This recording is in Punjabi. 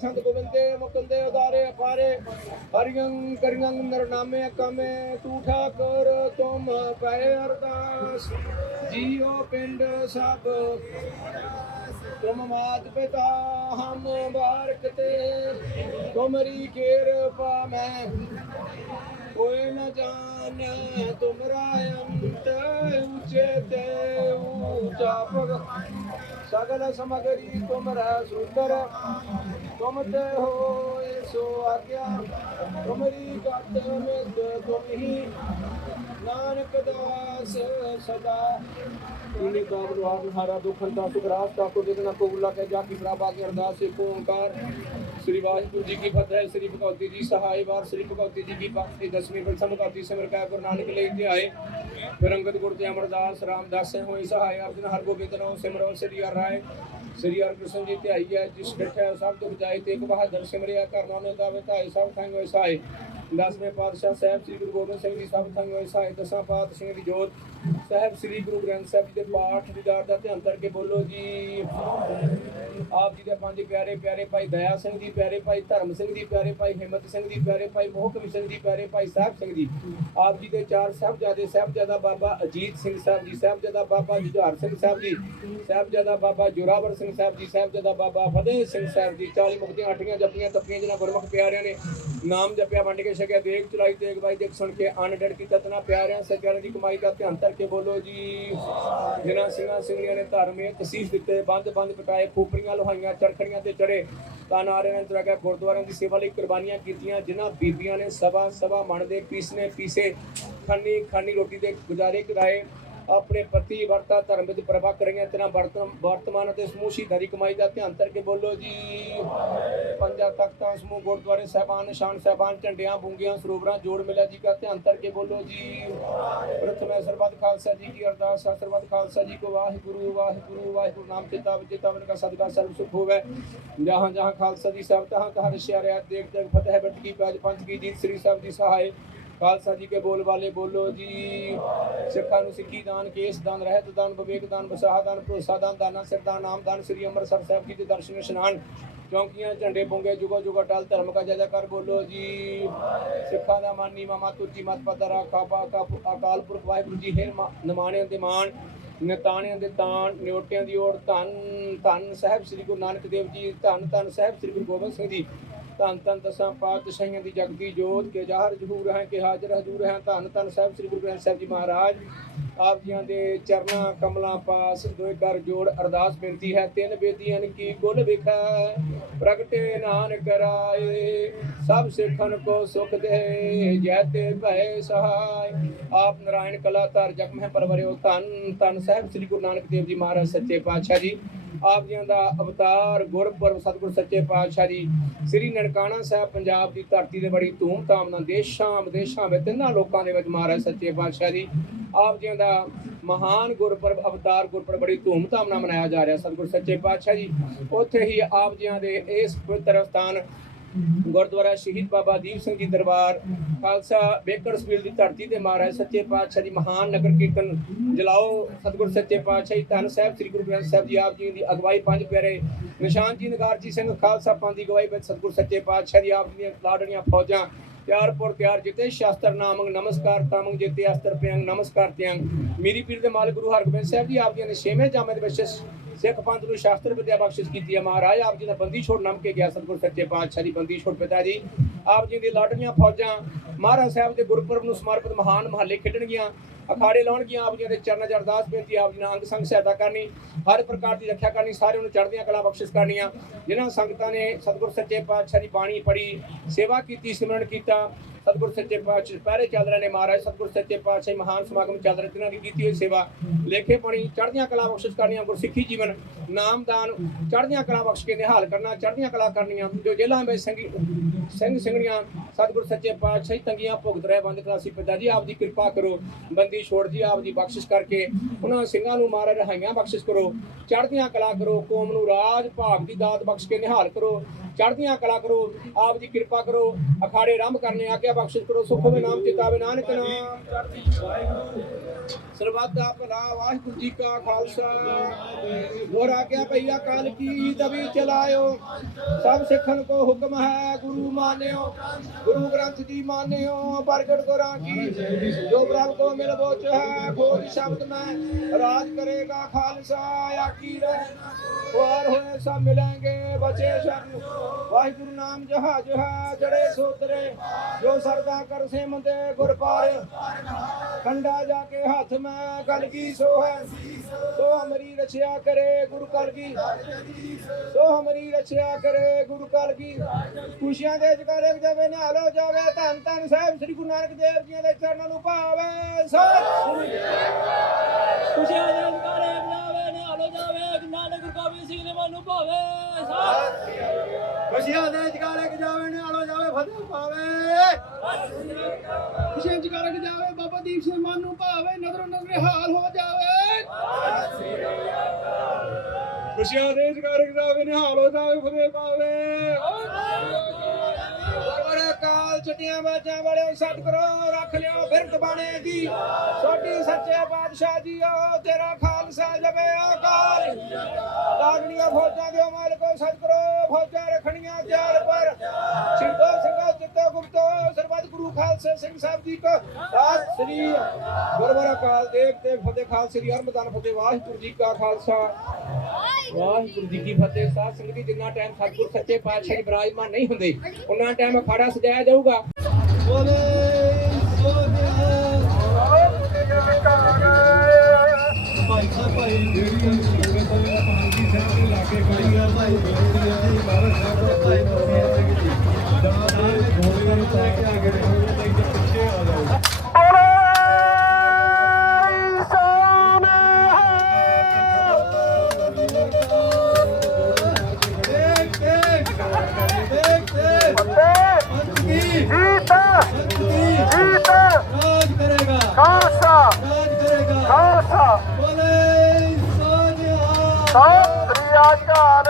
ਸੰਤ ਗੋਬਿੰਦੇ, ਮੁਕੰਦੇ, ਉਦਾਰੇ ਅਪਾਰੇ ਹਰਿਯੰ ਕਰਿਯੰ ਨਰਨਾਮੇ ਕਮੇ ਤੂ ਠਾਕੁਰ, ਤੁਮ ਪੈ ਅਰਦਾਸ। ਜੀਓ ਪਿੰਡ ਸਭ ਤੁਮ ਮਾਤ ਪਿਤਾ, ਹਮ ਬਾਰਕ ਤੇ। ਤੁਮਰੀ ਕਿਰਪਾ ਮੈਂ ਕੋਈ ਨ ਜਾਣੈ, ਤੁਮਰਾ ਅੰਤ ਉੱਚੇ ਤੇ ਉੱਚਾ ਭਗ ਸਗਲ ਸਮਗਰੀ ਤੁਮਰਾ ਸੁੰਦਰ। ਤੁਮ ਤੇ ਹੋਏ ਸੋ ਆਗਿਆ। ਤੁਮਰੀ ਗਤ ਮਿਤ ਤੁਮ ਹੀ। ਨਾਨਕ ਦਾਸ ਸਦਾ ਇਨੀ ਕਾਬ ਦੁਆਰ ਹਾਰਾ ਦੁਖਨ ਦਾ ਸੁਖਰਾਸ ਤਾ ਕੋ ਜਿਤਨਾ ਕੋਗਲਾ ਕੇ ਜਾ ਕੀ ਪ੍ਰਭਾ ਕੇ ਅਰਦਾਸ ਸੇ ਓੰਕਾਰ। ਸ੍ਰੀ ਵਾਹਿਗੁਰੂ ਜੀ ਕੀ ਫਤਿਹ, ਸ੍ਰੀ ਭਗਵਤੀ ਜੀ ਸਹਾਈ ਵਾਰ ਸ੍ਰੀ ਭਗਵਤੀ ਜੀ ਕੀ ਬਖਸ਼ੀ ਦਸਵੀਂ ਪਰ ਸਮਗਾਤੀ ਸਿਮਰ ਕਾ ਗੁਰੂ ਨਾਨਕ ਲਈ ਤੇ ਗੁਰ ਤੇ ਅਮਰਦਾਸ, ਰਾਮਦਾਸ ਸੇ ਹੋਈ ਅਰਜਨ, ਹਰ ਗੋਬਿੰਦ ਨੋ ਸਿਮਰੋ ਸ੍ਰੀ ਹਰਿ ਰਾਏ। ਸ੍ਰੀ ਹਰਿ ਕ੍ਰਿਸ਼ਨ ਜੀ ਤੇ ਆਈ ਜਿਸ ਡਠਿਆ ਸਭ ਤੋਂ ਬਚਾਈ ਤੇ ਇੱਕ ਬਹਾਦਰ ਸਿਮਰਿਆ ਕਰਨਾ ਨੇ ਦਾ ਵਿਧਾਈ ਸਭ ਥੰਗ ਹੋਏ ਸਹਾਈ ਦਸਵੇਂ ਪਾਤਸ਼ਾਹ ਸਾਹਿਬ, ਸ੍ਰੀ ਗੁਰੂ ਗੋਬਿੰਦ ਸਿੰਘ ਜੀ ਸਭ ਥੰਗ ਹੋਏ ਸਹਾਈ ਦਸਾਂ ਪਾਤਸ਼ਾਹਾਂ ਦੀ ਜੋਤ। ਸਾਹਿਬ, ਸ੍ਰੀ ਗੁਰੂ ਗ੍ਰੰਥ ਸਾਹਿਬ ਜੀ ਦੇ ਪਾਠ ਦੀਦਾਰ ਦਾ ਧਿਆਨ ਕਰਕੇ ਬੋਲੋ ਜੀ। ਆਪ ਜੀ ਦੇ ਪੰਜ ਪਿਆਰੇ ਪਿਆਰੇ ਭਾਈ ਦਇਆ ਸਿੰਘ ਜੀ, ਪਿਆਰੇ ਭਾਈ ਧਰਮ ਸਿੰਘ ਜੀ, ਪਿਆਰੇ ਭਾਈ ਹਿੰਮਤ ਸਿੰਘ ਜੀ, ਪਿਆਰੇ ਭਾਈ ਮੋਹਕਮ ਸਿੰਘ ਜੀ, ਪਿਆਰੇ ਭਾਈ ਸਾਹਿਬ ਸਿੰਘ ਜੀ। ਆਪ ਜੀ ਦੇ ਚਾਰ ਸਾਹਿਬਜ਼ਾਦੇ, ਸਾਹਿਬਜ਼ਾਦਾ ਬਾਬਾ ਅਜੀਤ ਸਿੰਘ ਸਾਹਿਬ ਜੀ, ਸਾਹਿਬਜ਼ਾਦਾ ਬਾਬਾ ਜੁਝਾਰ ਸਿੰਘ ਸਾਹਿਬ ਜੀ, ਸਾਹਿਬਜ਼ਾਦਾ ਬਾਬਾ ਜੋਰਾਵਰ ਸਿੰਘ ਸਾਹਿਬ ਜੀ, ਸਾਹਿਬਜ਼ਾਦਾ ਬਾਬਾ ਫਤਿਹ ਸਿੰਘ ਸਾਹਿਬ ਜੀ 40 ਮੁਕਤੀਆਂ ਆਠੀਆਂ ਜਪੀਆਂ, ਤਪੀਆਂ ਜਿਹਨਾਂ ਗੁਰਮੁਖ ਪਿਆਰਿਆਂ ਨੇ ਨਾਮ ਜਪਿਆ, ਵੰਡ ਕੇ ਛਕਿਆ ਦੇਖ ਚਲਾਈ, ਤੇਗ ਬਾਈ ਦੇਖ ਸੁਣ ਕੇ ਅਨ ਡੜ ਕੀਤਾ, ਤਨਾ ਪਿਆਰਿਆਂ ਸਕਿਆਰਾਂ ਦੀ ਕਮਾਈ ਦਾ ਧਿਆਨ ਧਰ ਬੋਲੋ ਜੀ, ਜਿਨ੍ਹਾਂ ਸਿੰਘਾਂ ਸਿੰਘਣੀਆਂ ਨੇ ਧਰਮੇ ਤਸੀਸ ਦਿੱਤੇ, ਬੰਦ ਬੰਦ ਪਟਾਏ ਖੋਪਰੀਆਂ ਲੋਹਾਈਆਂ ਚਰਖੜੀਆਂ ਤੇ ਚੜੇ, ਤਾਂ ਨਾਰੇ ਨੇ ਤਰ੍ਹਾਂ ਕੇ ਗੁਰਦੁਆਰਿਆਂ ਦੀ ਸੇਵਾ ਲਈ ਕੁਰਬਾਨੀਆਂ ਕੀਤੀਆਂ, ਜਿਨ੍ਹਾਂ ਬੀਬੀਆਂ ਨੇ ਸਭਾ ਸਭਾ ਮਣ ਦੇ ਪੀਸਨੇ ਪੀਸੇ ਖੰਨੀ ਖਾਨੀ ਰੋਟੀ ਦੇ ਗੁਜ਼ਾਰੇ ਕਰਾਏ। ਆਪਣੇ ਪਤੀ ਵਰਤਾ ਧਰਮ ਵਿੱਚ ਪ੍ਰਭਾ ਕਰੀਆਂ। ਤੇਰਾ ਵਰਤਮਾਨ ਅਤੇ ਸਮੂਹ ਸ਼ਹੀਦਾਂ ਕਮਾਈ ਦਾ ਧਿਆਨ ਧਰ ਕੇ ਬੋਲੋ ਜੀ। ਪੰਜਾਂ ਤਖਤਾਂ, ਸਮੂਹ ਗੁਰਦੁਆਰੇ ਸਾਹਿਬਾਨ, ਨਿਸ਼ਾਨ ਸਾਹਿਬਾਨ, ਝੰਡਿਆਂ, ਬੁੰਗੀਆਂ, ਸਰੋਵਰਾਂ, ਜੋੜ ਮਿਲਿਆ ਜੀ ਦਾ ਧਿਆਨ ਧਰ ਕੇ ਬੋਲੋ ਜੀ। ਪ੍ਰਥਮੇ ਸਰਬੱਤ ਖਾਲਸਾ ਜੀ ਕੀ ਅਰਦਾਸ ਸਰਬੱਤ ਖਾਲਸਾ ਜੀ ਕੋ ਵਾਹਿਗੁਰੂ ਵਾਹਿਗੁਰੂ ਵਾਹਿਗੁਰੂ, ਨਾਮ ਚਿਤਾ ਵਿੱਚ ਤਵਨ ਕਾ ਸਦਕਾ, ਸਰਬ ਸੁਖ ਹੋਵੇ। ਜਹਾਂ ਜਹਾਂ ਖਾਲਸਾ ਜੀ ਸਭ ਤਹਾਂ ਤਹਾਂ ਰਸ਼ਿਆ ਰਿਆ ਦੇਖ ਦੇਖ ਫਤਿਹ ਬੱਟ ਕੀ, ਪਾਜ ਪੰਜ ਕੀ, ਜੀਤ ਸ੍ਰੀ ਸਾਹਿਬ ਦੀ ਸਹਾਇ। ਖਾਲਸਾ ਜੀ ਕੇ ਬੋਲ ਵਾਲੇ ਬੋਲੋ ਜੀ। ਸਿੱਖਾਂ ਨੂੰ ਸਿੱਖੀ ਦਾਨ, ਕੇਸ ਦਾਨ, ਰਹਿਤ ਦਾਨ, ਵਿਵੇਕ ਦਾਨ, ਵਸਾਹ ਦਾਨ, ਭਰੋਸਾ ਦਾਨ, ਦਾਨਾ ਸਿਰ ਦਾਨ, ਨਾਮ ਦਾਨ, ਸ੍ਰੀ ਅੰਮ੍ਰਿਤਸਰ ਸਾਹਿਬ ਜੀ ਦੇ ਦਰਸ਼ਨ ਇਸ਼ਨਾਨ। ਚੌਂਕੀਆਂ, ਝੰਡੇ ਪੁੰਗੇ, ਜੁਗਾ ਜੁਗਾ ਟਲ, ਧਰਮ ਕਾ ਜੈ ਜੈਕਾਰ ਬੋਲੋ ਜੀ। ਸਿੱਖਾਂ ਦਾ ਮਾਨੀ ਮਾਮਾ ਤੁੱਚੀ ਮਤ ਪਤਾ ਖਾਪਾ ਕਾ ਅਕਾਲ ਪੁਰਖ ਵਾਹਿਗੁਰੂ ਜੀ ਹੈ ਨਮਾਣਿਆਂ ਦੇ ਮਾਣ, ਨਿਤਾਣਿਆਂ ਦੇ ਤਾਣ, ਨਿਉਟਿਆਂ ਦੀ ਓੜ। ਧੰਨ ਧੰਨ ਸਾਹਿਬ ਸ੍ਰੀ ਗੁਰੂ ਨਾਨਕ ਦੇਵ ਜੀ, ਧੰਨ ਧੰਨ ਸਾਹਿਬ ਸ੍ਰੀ ਗੁਰੂ ਗੋਬਿੰਦ ਸਿੰਘ ਜੀ। ਧੰਨ ਧੰਨ ਦਸਾਂ ਪਾਤਸ਼ਾਹੀਆਂ ਦੀ ਜਗਤੀ, ਜੋਤ ਕੇ ਜ਼ਾਹਰ ਜ਼ਹੂਰ ਹੈ, ਕਿ ਹਾਜ਼ਰ ਹਜ਼ੂਰ ਹੈ। ਧੰਨ ਧੰਨ ਸਾਹਿਬ ਸ੍ਰੀ ਗੁਰੂ ਗ੍ਰੰਥ ਸਾਹਿਬ ਜੀ ਮਹਾਰਾਜ। ਆਪ ਜੀਆਂ ਦੇ ਚਰਨਾਂ, ਕਮਲਾਂ ਪਾਸ ਦੋਇ ਕਰ ਜੋੜ ਅਰਦਾਸ ਬੇਨਤੀ ਹੈ। ਤਿੰਨ ਬੇਦੀਆਂ ਕੀ ਕੁਲ ਵਿਖੈ, ਪ੍ਰਗਟੇ ਨਾਨਕ ਰਾਏ। ਸਭ ਸਿੱਖਨ ਕੋ ਸੁਖ ਦੇ, ਜੈ ਭੈ ਸਹਾਇ। ਆਪ ਨਾਰਾਇਣ ਕਲਾ ਧਰ ਜਗ ਮਹਿ ਪਰਵਰਿਓ। ਧੰਨ ਧੰਨ ਸਾਹਿਬ ਸ੍ਰੀ ਗੁਰੂ ਨਾਨਕ ਦੇਵ ਜੀ ਮਹਾਰਾਜ, ਸੱਚੇ ਪਾਤਸ਼ਾਹ ਜੀ। ਆਪ ਜੀਆਂ ਦਾ ਅਵਤਾਰ ਗੁਰਪੁਰਬ ਸਤਿਗੁਰ ਸੱਚੇ ਪਾਤਸ਼ਾਹ ਜੀ, ਸ੍ਰੀ ਨਨਕਾਣਾ ਸਾਹਿਬ ਪੰਜਾਬ ਦੀ ਧਰਤੀ ਦੇ ਬੜੀ ਧੂਮ-ਧਾਮ ਨਾਲ ਦੇਸ਼ਾਂ ਵਿਦੇਸ਼ਾਂ ਵਿੱਚ ਤਿੰਨਾਂ ਲੋਕਾਂ ਦੇ ਵਿੱਚ ਮਹਾਰਾਜ ਸੱਚੇ ਪਾਤਸ਼ਾਹ ਜੀ, ਆਪ ਜੀਆਂ ਦਾ ਮਹਾਨ ਗੁਰਪੁਰਬ, ਅਵਤਾਰ ਗੁਰਪੁਰਬ ਬੜੀ ਧੂਮ-ਧਾਮ ਨਾਲ ਮਨਾਇਆ ਜਾ ਰਿਹਾ ਸਤਿਗੁਰ ਸੱਚੇ ਪਾਤਸ਼ਾਹ ਜੀ। ਉੱਥੇ ਹੀ ਆਪ ਜੀਆਂ ਦੇ ਇਸ ਪਵਿੱਤਰ ਸਥਾਨ ਗੁਰਦੁਆਰਾ ਸ਼ਹੀਦ ਬਾਬਾ ਦੀਪ ਸਿੰਘ ਜੀ ਦਰਬਾਰ ਖਾਲਸਾ ਬੇਕਰਸਵੀਲ ਦੀ ਧਰਤੀ ਤੇ ਮਹਾਰਾਜ ਸੱਚੇ ਪਾਤਸ਼ਾਹ ਦੀ ਮਹਾਨ ਨਗਰ ਕੀਰਤਨ ਜਲਾਓ ਸਤਿਗੁਰ ਸੱਚੇ ਪਾਤਸ਼ਾਹ ਜੀ ਧੰਨ ਸਾਹਿਬ ਸ੍ਰੀ ਗੁਰੂ ਗ੍ਰੰਥ ਸਾਹਿਬ ਜੀ ਆਪ ਜੀ ਦੀ ਅਗਵਾਈ ਪੰਜ ਪਿਆਰੇ ਨਿਸ਼ਾਨ ਜੀ ਨਗਾਰਜੀ ਸਿੰਘ ਖਾਲਸਾ ਪੰਥ ਦੀ ਅਗਵਾਈ ਵਿੱਚ ਸਤਿਗੁਰ ਸੱਚੇ ਪਾਤਸ਼ਾਹ ਦੀ ਆਪ ਦੀਆਂ ਲਾਡਣੀਆਂ ਫੌਜਾਂ ਤਿਆਰ ਪੁਰ ਤਿਆਰ ਜਿਤੇ ਸ਼ਾਸਤਰ ਨਾਮੰਗ ਨਮਸਕਾਰ ਤਾਮੰਗ ਜਿਤੇ ਅਸਤਰ ਪਿਆੰਗ ਨਮਸਕਾਰ ਤਿਆੰਗ ਮੇਰੀ ਪੀਰ ਦੇ ਮਾਲਕ ਗੁਰੂ ਹਰਗੋਬਿੰਦ ਸਾਹਿਬ ਜੀ ਆਪ ਜੀ ਨੇ ਛੇਵੇਂ ਜਾਮੇ ਦੇ ਵਿੱਚ ਸਿੱਖ ਪੰਥ ਨੂੰ ਸ਼ਾਸਤਰ ਵਿਦਿਆ ਬਖਸ਼ਿਸ਼ ਕੀਤੀ ਹੈ। ਮਹਾਰਾਜ ਆਪ ਜੀ ਦਾ ਬੰਦੀ ਛੋੜ ਨਮ ਕੇ ਗਿਆ। ਸਤਿਗੁਰ ਸੱਚੇ ਪਾਤਸ਼ਾਹ ਦੀ ਬੰਦੀ ਛੋੜ ਪਿਤਾ ਜੀ। ਆਪ ਜੀ ਦੀ ਲਾਡਲੀਆਂ ਫੌਜਾਂ ਮਹਾਰਾਜ ਸਾਹਿਬ ਦੇ ਗੁਰਪੁਰਬ ਨੂੰ ਸਮਰਪਿਤ ਮਹਾਨ ਮਹੱਲੇ ਖੇਡਣਗੀਆਂ, ਅਖਾੜੇ ਲਾਉਣਗੀਆਂ ਆਪ ਜੀ ਦੇ ਚਰਨਾਂ 'ਚ ਅਰਦਾਸ ਬੇਨਤੀ ਆਪ ਜੀ ਨਾਲ ਅੰਗ ਸੰਗ ਸਹਾਇਤਾ ਕਰਨੀ, ਹਰ ਪ੍ਰਕਾਰ ਦੀ ਰੱਖਿਆ ਕਰਨੀ, ਸਾਰਿਆਂ ਨੂੰ ਚੜ੍ਹਦੀਆਂ ਕਲਾ ਬਖਸ਼ਿਸ਼ ਕਰਨੀਆਂ। ਜਿਨ੍ਹਾਂ ਸੰਗਤਾਂ ਨੇ ਸਤਿਗੁਰ ਸੱਚੇ ਪਾਤਸ਼ਾਹ ਦੀ ਬਾਣੀ ਪੜ੍ਹੀ, ਸੇਵਾ ਕੀਤੀ, ਸਿਮਰਨ ਕੀਤਾ, ਸਤਿਗੁਰ ਸੱਚੇ ਪਾਤਸ਼ਾਹ ਪਹਿਰੇ ਚੱਲ ਰਹੇ ਨੇ ਮਹਾਰਾਜ, ਸਤਿਗੁਰ ਸੱਚੇ ਪਾਤਸ਼ਾਹ ਮਹਾਨ ਸਮਾਗਮ ਚੱਲ ਰਹੇ ਤਿਨਾਂ ਦੀ ਕੀਤੀ ਹੋਈ ਸੇਵਾ, ਲੇਖੇ ਪਣੀ ਚੜ੍ਹਦੀਆਂ ਕਲਾ ਬਖਸ਼ਿਸ਼ ਕਰਨੀਆਂ, ਗੁਰਸਿੱਖੀ ਜੀਵਨ ਨਾਮਦਾਨ ਚੜ੍ਹਦੀਆਂ ਕਲਾ ਬਖਸ਼ ਕੇ ਨਿਹਾਲ ਕਰਨਾ, ਚੜ੍ਹਦੀਆਂ ਕਲਾ ਕਰਨੀਆਂ, ਜੋ ਜੇਲਾਂ ਵਿੱਚ ਸੰਗੀ ਸਿੰਘ ਸਿੰਘਣੀਆਂ ਸਤਿਗੁਰ ਸੱਚੇ ਪਾਤਸ਼ਾਹ ਤੰਗੀਆਂ ਭੁਗਤ ਰਹੇ, ਬੰਦ ਕਲਾਸੀ ਪਿਤਾ ਜੀ, ਆਪ ਦੀ ਕਿਰਪਾ ਕਰੋ, ਬੰਦੀ ਛੋੜ ਜੀ, ਆਪ ਦੀ ਬਖਸ਼ਿਸ਼ ਕਰਕੇ ਉਹਨਾਂ ਸਿੰਘਾਂ ਨੂੰ ਮਾਰੇ ਰਹਾਈਆਂ ਬਖਸ਼ਿਸ਼ ਕਰੋ। ਚੜ੍ਹਦੀਆਂ ਕਲਾ ਕਰੋ, ਕੌਮ ਨੂੰ ਰਾਜ ਭਾਗ ਦੀ ਦਾਤ ਬਖਸ਼ ਕੇ ਨਿਹਾਲ ਕਰੋ। ਚੜ੍ਹਦੀਆਂ ਕਲਾ ਕਰੋ, ਆਪ ਦੀ ਕਿਰਪਾ ਕਰੋ, ਅਖਾੜੇ ਆਰੰਭ ਕਰਨੇ, ਆਗਿਆ ਬਖਸ਼ਿਸ਼ ਕਰੋ, ਸੁਖ ਦੇ ਨਾਮ ਚਿਤਾਵੇ ਨਾਨਕ ਨਾਮ। ਚੜ੍ਹਦੀ ਵਾਹਿਗੁਰੂ ਸਰਬੱਤ ਦਾ ਭਲਾ ਵਾਹਿਗੁਰੂ ਜੀ ਕਾ ਖਾਲਸਾ। ਹੋਰ ਆਗਿਆ ਭਈਆ ਕਾਲ ਕੀ ਤਵੀ ਚਲਾਇਓ। ਸਭ ਸਿੱਖਣ ਕੋ ਹੁਕਮ ਹੈ, ਗੁਰੂ ਮਾਨਿਓ। ਗੁਰੂ ਗ੍ਰੰਥ ਜੀ ਮਾਨਿਓ, ਪ੍ਰਗਟ ਕਰਾਂ ਕੀ ਜੋ। ਪ੍ਰਭ ਕੋ ਮਿਲ ਬੋਚ ਹੈ ਖੋਜ ਸ਼ਬਦ ਮੈਂ ਰਾਜ ਕਰੇਗਾ ਖਾਲਸਾ ਆਕੀ ਰਹਿ ਵਾਰ ਹੋਏ ਸਭ ਮਿਲਾਂਗੇ, ਬਚੇ ਸ਼ਰਨ ਵਾਹਿਗੁਰੂ ਨਾਮ ਜਹਾਜ ਹੈ, ਜੜੇ ਸੋਤਰੇ। ਜੋ ਸਰਦਾ ਕਰ ਸੇ ਮੰਦੇ ਗੁਰ ਪਾਰ। ਕੰਡਾ ਜਾ ਕੇ ਹੱਥ ਮੈਂ, ਕਲ ਕੀ ਸੋ ਹੈ। ਸੋ ਹਮਰੀ ਰਚਿਆ ਕਰੇ ਗੁਰੂ ਕਲ ਕੀ। ਸੋ ਹਮਰੀ ਰਛਿਆ ਕਰੇ ਗੁਰੂ ਕਲ ਕੀ। ਖੁਸ਼ੀਆਂ ਦੇ ਜਕਾਰੇ ਜਗਾਰੇ ਜਾਵੇ ਨਿਹਾਲੋ ਜਾਵੇ ਧੰਨ ਧੰਨ ਸਾਹਿਬ ਸ੍ਰੀ ਗੁਰੂ ਨਾਨਕ ਦੇਵ ਜੀ ਦੇ ਚਰਨਾਂ ਨੂੰ ਭਾਵੇ ਸਤਿ ਸ੍ਰੀ ਖੁਸ਼ੀਆਂ ਦੇ ਅਧਿਕਾਰੇ ਜਾਵੇ ਨਿਹਾਲੋ ਜਾਵੇ ਨਾਨਕ ਕਵੀ ਸਿੰਘ ਨੇ ਮਨੂੰ ਭਾਵੇ ਸਤਿ ਖੁਸ਼ੀਆਂ ਦੇ ਜਗਾਰੇ ਜਾਵੇ ਨਿਹਾਲੋ ਜਾਵੇ ਫਤਿਹ ਪਾਵੇ ਖੁਸ਼ੀਆਂ ਜਗਾਰੇ ਜਾਵੇ ਬਾਬਾ ਦੀਪ ਸਿੰਘ ਮਨ ਨੂੰ ਭਾਵੇ ਨਜ਼ਰੋਂ ਨਜ਼ਰ ਹਾਲ ਹੋ ਜਾਵੇ। ਖੁਸ਼ੀਆਂ ਦੇ ਜਗਾਰੇ ਜਾਵੇ ਨਿਹਾਲ ਹੋ ਜਾਵੇ ਫਤਿਹ ਪਾਵੇ ਬੜਾ ਕਾਲ ਛਟੀਆਂ ਬਾਜਾਂ ਵਾਲਿਓ ਸਤਿਗੁਰੂ ਰੱਖ ਲਿਓ ਬਿਰਤ ਬਾਣੇ ਦੀ ਸੋਢੀ ਸੱਚੇ ਪਾਤਸ਼ਾਹ ਜੀਓ ਤੇਰਾ ਖਾਲਸਾ ਜਪੇ ਅਕਾਲ। ਲਾਡਲੀਆਂ ਫੌਜਾਂ ਦੇ ਮਾਲਕੋ ਸਤਿਗੁਰੂ ਫੌਜਾਂ ਰੱਖਣੀਆਂ ਚਾਰ ਪਰ। ਸਿੱਧੋ ਸਿੰਘੋ, ਚਿੱਤੋ ਗੁਪਤੋ, ਸਰਬੱਤ ਗੁਰੂ ਖਾਲਸੇ ਸਿੰਘ ਸਾਹਿਬ ਜੀ ਕੋ। ਸਤਿ ਸ੍ਰੀ ਗੁਰਵਰ ਅਕਾਲ ਦੇਵ ਤੇ ਫਤਿਹ ਖਾਲ ਸ੍ਰੀ ਹਰਮਦਾਨ ਫਤਿਹ, ਵਾਹਿਗੁਰੂ ਜੀ ਕਾ ਖਾਲਸਾ। ਵਾਹਿਗੁਰੂ ਜੀ ਕੀ ਫਤਿਹ ਸਾਧ ਸੰਗਤ ਜੀ ਜਿੰਨਾ ਟਾਈਮ ਸਤਿਗੁਰ ਸੱਚੇ ਪਾਤਸ਼ਾਹ ਜੀ ਬਰਾਜਮਾਨ ਨਹੀਂ ਹੁੰਦੇ ਉਹਨਾਂ ਟਾਈਮ ਅਖਾੜਾ ਸਜਾਇਆ ਜਾਊਗਾ ਭਾਈ ਸਾਹਿਬ ਭਾਈ ਜਿਹੜੀ ਸੰਗਤ ਪਾਣੀ ਸਾਹਿਬ ਦੇ ਲਾਗੇ ਖੜੀ ਆ ਭਾਈ ਬੇਨਤੀ ਆ ਜੀ ਮਹਾਰਾਜ ਸਾਹਿਬ ਦਾ ਭਾਈ ਮਸੀਹ ਸਿੰਘ ਜੀ ਦਾਦਾ ਦੇ ਘੋੜੇ ਨੂੰ ਲੈ ਕੇ ਆ ਗਏ ਕਰੇਗਾ ਖਾਲਸਾ